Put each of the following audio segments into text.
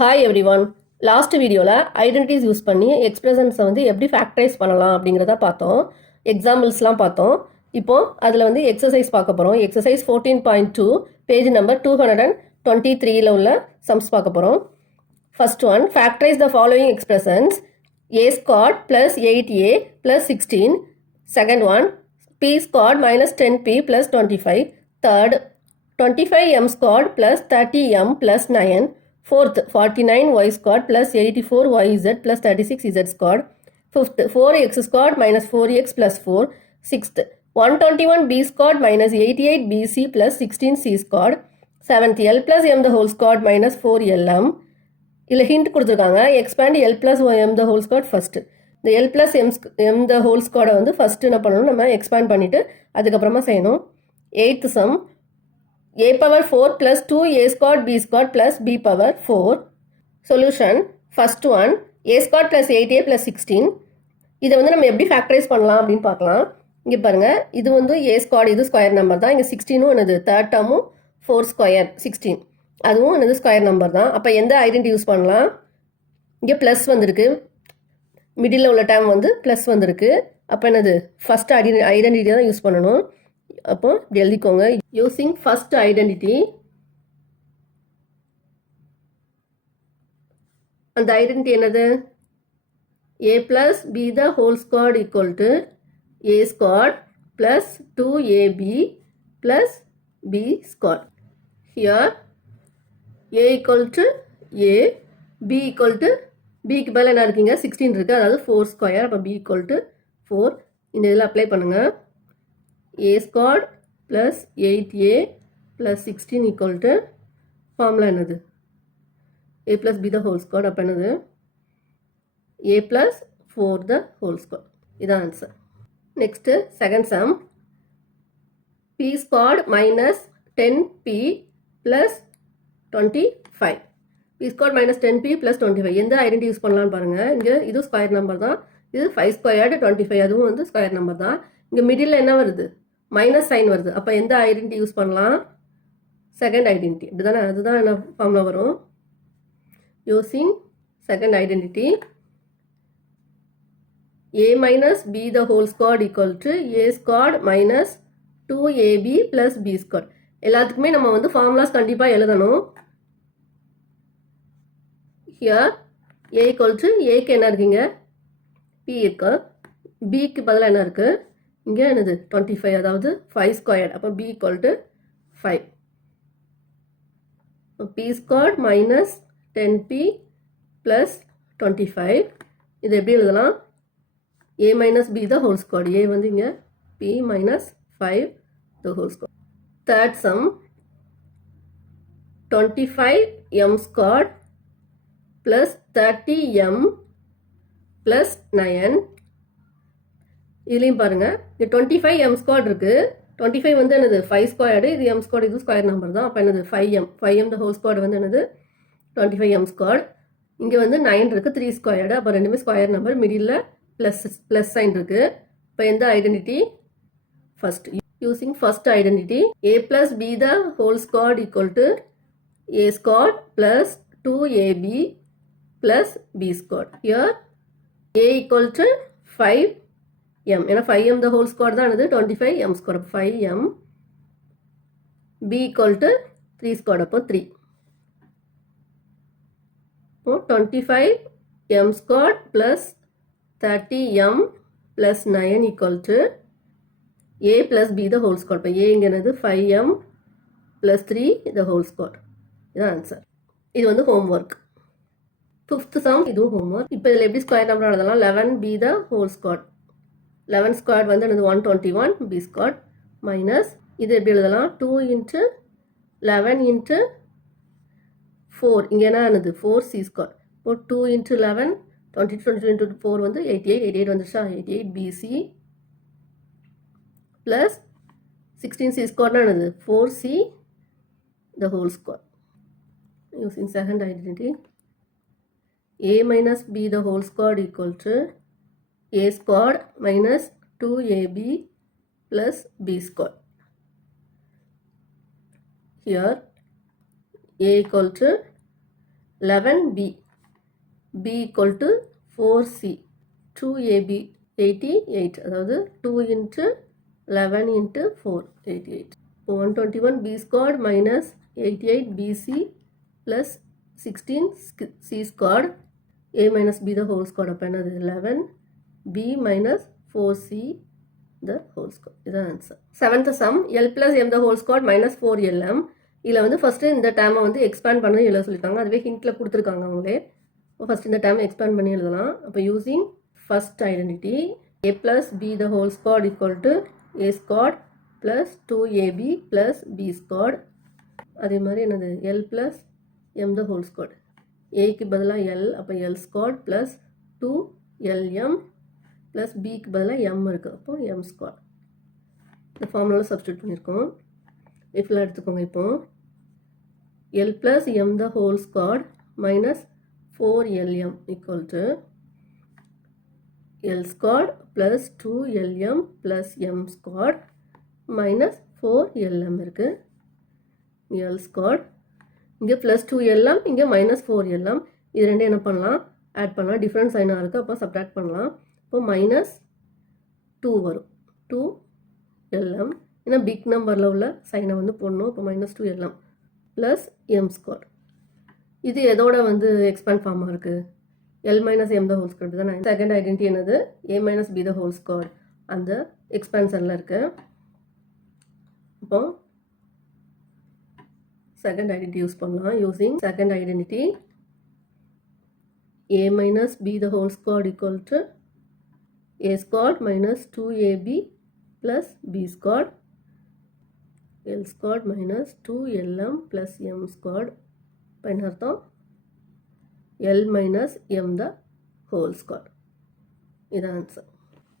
Hi every one. Last வீடியோவில் identities use பண்ணி எக்ஸ்பிரஷன்ஸை வந்து எப்படி ஃபேக்டரைஸ் பண்ணலாம் அப்படிங்கிறத பார்த்தோம். எக்ஸாம்பிள்ஸ்லாம் பார்த்தோம். இப்போ அதில் வந்து எக்ஸசைஸ் பார்க்க போகிறோம். எக்ஸசைஸ் 14.2 பேஜ் நம்பர் 223 உள்ள சம்ஸ் பார்க்க போகிறோம். First one, factorise the following expressions: a squared plus 8a plus 16. Second one, p squared minus 10p plus 25. Third, 25m squared plus 30m plus 9. Fourth, 49y squared plus 84yz plus 36z squared. Fifth, 4x squared minus 4x plus 4. Sixth, 121b squared minus 88bc plus 16c squared. Seventh, l plus m the whole squared minus 4lm. இதில் hint கொடுத்துருக்காங்க. Expand L plus M the whole squared first. இந்த L plus M the whole ஸ்குவாடை வந்து first என்ன பண்ணணும், நம்ம expand பண்ணிவிட்டு அதுக்கப்புறமா செய்யணும். Eighth sum, a power 4 plus 2a squared b squared plus b power 4. Solution, first one a squared plus 8a plus 16. இதை வந்து நம்ம எப்படி ஃபேக்டரைஸ் பண்ணலாம் அப்படின்னு பார்க்கலாம். இங்கே பாருங்கள், இது வந்து a ஸ்குவாட், இது ஸ்கொயர் நம்பர் தான். இங்கே 16ம் என்னது, தேர்ட் டேர்மும் 4 ஸ்கொயர் 16, அதுவும் என்னது ஸ்கொயர் நம்பர் தான். அப்போ எந்த ஐடென்டி யூஸ் பண்ணலாம்? இங்கே ப்ளஸ் வந்திருக்கு, மிடில் உள்ள டேம் வந்து ப்ளஸ் வந்திருக்கு. அப்போ என்னது, ஃபஸ்ட் ஐடென்டிட்டி தான் யூஸ் பண்ணணும். அப்போ இப்படி எழுதிக்கோங்க. யூஸிங் ஃபஸ்ட் ஐடென்டிட்டி, அந்த ஐடென்டிட்டி என்னது, a plus b the whole squared equal to a squared plus 2ab plus b squared. Here a equal to a, b equal to bக்கு பதில் என்ன இருக்குங்க, 16 இருக்குது, அதாவது 4 ஸ்கொயர். அப்போ b equal to 4. இந்த இதில் அப்ளை பண்ணுங்கள். a squared plus 8a plus 16 equal to formula என்னது, a plus b the whole squared. அப்போ என்னது, a plus 4 the whole squared. இதான் answer. Next second sum, p squared minus 10p plus 25. p squared minus 10p plus 25 எந்த identity use பண்ணலான்னு பாருங்கள். இங்கே இது square number தான், இது 5 ஸ்கொயர்டு 25, அதுவும் வந்து ஸ்கொயர் நம்பர் தான். இங்கே மிடில் என்ன வருது, மைனஸ் சைன் வருது. அப்போ எந்த ஐடென்டி யூஸ் பண்ணலாம், செகண்ட் ஐடென்டி. இப்படி தானே, அதுதான் என்ன ஃபார்முலா வரும். Using second identity, a minus b the whole squared equal to a squared minus 2ab plus b squared. எல்லாத்துக்குமே நம்ம வந்து ஃபார்முலாஸ் கண்டிப்பாக எழுதணும். ஹியர் a equal to aக்கு என்ன இருக்குங்க, p இருக்கு, bக்கு பதிலாக என்ன இருக்குது, இங்கே என்னது 25, அதாவது 5 ஸ்கொயர்ட். அப்போ b equal to 5. p squared minus 10p plus 25. இது எப்படி எழுதலாம், a minus b the whole squared. a வந்து இங்கே p minus 5 the whole squared. Third sum, 25m squared plus 30m plus 9. இதுலேயும் பாருங்கள், இங்கே 25m ஸ்கொயர் இருக்குது. 25 வந்து என்னது 5 ஸ்கொயர்டு, இது m ஸ்கொயர், இது ஸ்கொயர் நம்பர் தான். அப்போ என்னது 5m the whole squared வந்து என்னது 25m ஸ்கொயர். இங்கே வந்து 9 இருக்குது, 3 ஸ்கொயர்டு. அப்போ ரெண்டுமே square number, middle plus sign இருக்குது. இப்போ எந்த identity, first. Using first identity, a plus b the whole squared equal to a squared plus 2ab plus b squared. Here a equal to 5m, ஏன்னா 5m the whole squared தான் என்னது 25m squared. 5m, b equal to 3 squared. அப்போ 3. இப்போ 25m squared plus 30m plus 9 equal to a plus b the whole squared. இப்போ a இங்கே என்னது 5m plus 3 the whole squared. இதுதான் answer. இது வந்து ஹோம்ஒர்க். ஃபிஃப்த் சம், இதுவும் ஹோம்ஒர்க். இப்போ இதில் எப்படி ஸ்கொயர் நம்பர் எழுதலாம், 11b the whole squared. 11 square வந்து என்னது 121 b squared மைனஸ், இது எப்படி எழுதலாம், 2 into 11 into 4. இங்கே என்ன என்னது 4c squared. இப்போ 2 into 11 22 into 4 வந்து 88 வந்துச்சா, 88bc plus 16c squared என்னது 4c the whole square. Using second identity, a minus b the whole squared equal to a squared minus 2ab plus b squared. Here a equal to 11b b equal to 4c 2ab 88 அதாவது 2 into 11 into 4 88 இப்போ 121 b squared minus 88 bc plus 16 c squared a minus b the whole squared அப்போ என்னது 11 b minus 4c the whole squared இதுதான் answer. Seventh some l plus m the whole squared minus 4lm இதில் வந்து first இந்த டேர்மை வந்து expand பண்ணி எழுத சொல்லியிருக்காங்க. அதுவே ஹிண்ட்டில் கொடுத்துருக்காங்க அவங்களே. ஃபஸ்ட் இந்த டேர்மை எக்ஸ்பேண்ட் பண்ணி எழுதலாம். அப்போ using first identity a plus b the whole squared equal to a squared plus 2ab plus b squared. அதே மாதிரி என்னது l plus m the whole squared. aக்கு பதிலாக l அப்போ l squared plus 2lm plus bக்கு பதிலாக m இருக்குது அப்போ m squared. இந்த ஃபார்முலாவில் சப்ஸ்டியூட் பண்ணியிருக்கோம். இஃப்லாம் எடுத்துக்கோங்க. இப்போ l plus m the whole squared minus 4lm equal to l squared plus 2lm plus m squared minus 4lm இருக்கு. l squared இங்கே plus 2lm இங்கே minus 4lm இது ரெண்டு என்ன பண்ணலாம் ஆட் பண்ணலாம். டிஃப்ரெண்ட் சைனாக இருக்குது அப்போ சப்ட்ராக்ட் பண்ணலாம். இப்போ மைனஸ் 2 வரும் 2lm ஏன்னா பிக் நம்பரில் உள்ள சைனை வந்து போடணும். இப்போ minus 2lm plus m squared இது எதோட வந்து எக்ஸ்பேண்ட் ஃபார்மாக இருக்குது l minus m the whole squared தான். செகண்ட் ஐடென்டிட்டி என்னது a minus b the whole squared அந்த எக்ஸ்பேன்ஷனில் இருக்குது. இப்போ செகண்ட் ஐடென்டிட்டி யூஸ் பண்ணலாம். Using second identity a minus b the whole squared equal to a squared minus 2ab plus b squared l squared minus 2lm plus m squared என்ன அர்த்தம் l minus m the whole squared இதான் ஆன்சர்.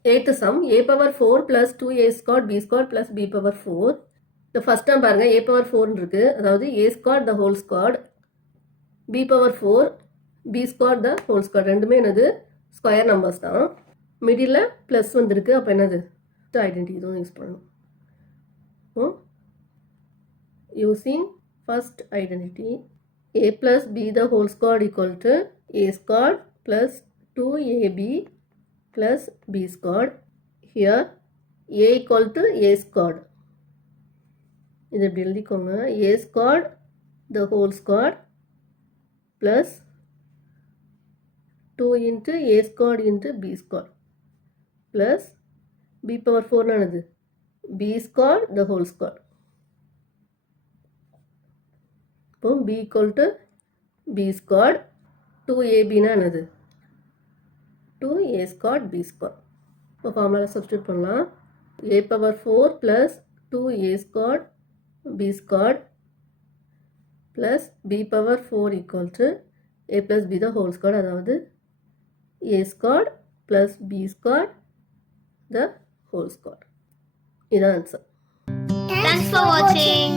Eighth sum a power 4 plus 2a squared b squared plus b power 4. இந்த first time பாருங்க a power 4 இருக்கு. அதாவது a squared the whole squared b power 4 b squared the whole squared ரெண்டுமே என்னது square numbers தான். Middle plus வந்துருக்கு. அப்போ என்னது ஐடென்டிட்டி இதுவும் யூஸ் பண்ணணும். using first identity a plus b the whole squared equal to a squared plus 2ab plus b squared. Here a equal to a squared இது எப்படி எழுதிக்கோங்க a squared the whole squared plus 2 into a squared into b squared plus b power 4 நானது b squared the whole squared. இப்போ b equal to b squared 2ab என்னது 2a squared b squared. இப்போ formula substitute பண்ணலாம். a power 4 plus 2a squared b squared plus b power 4 equal to a plus b the whole squared அதாவது a squared plus b squared the whole squared. இதான் answer. Thanks for watching.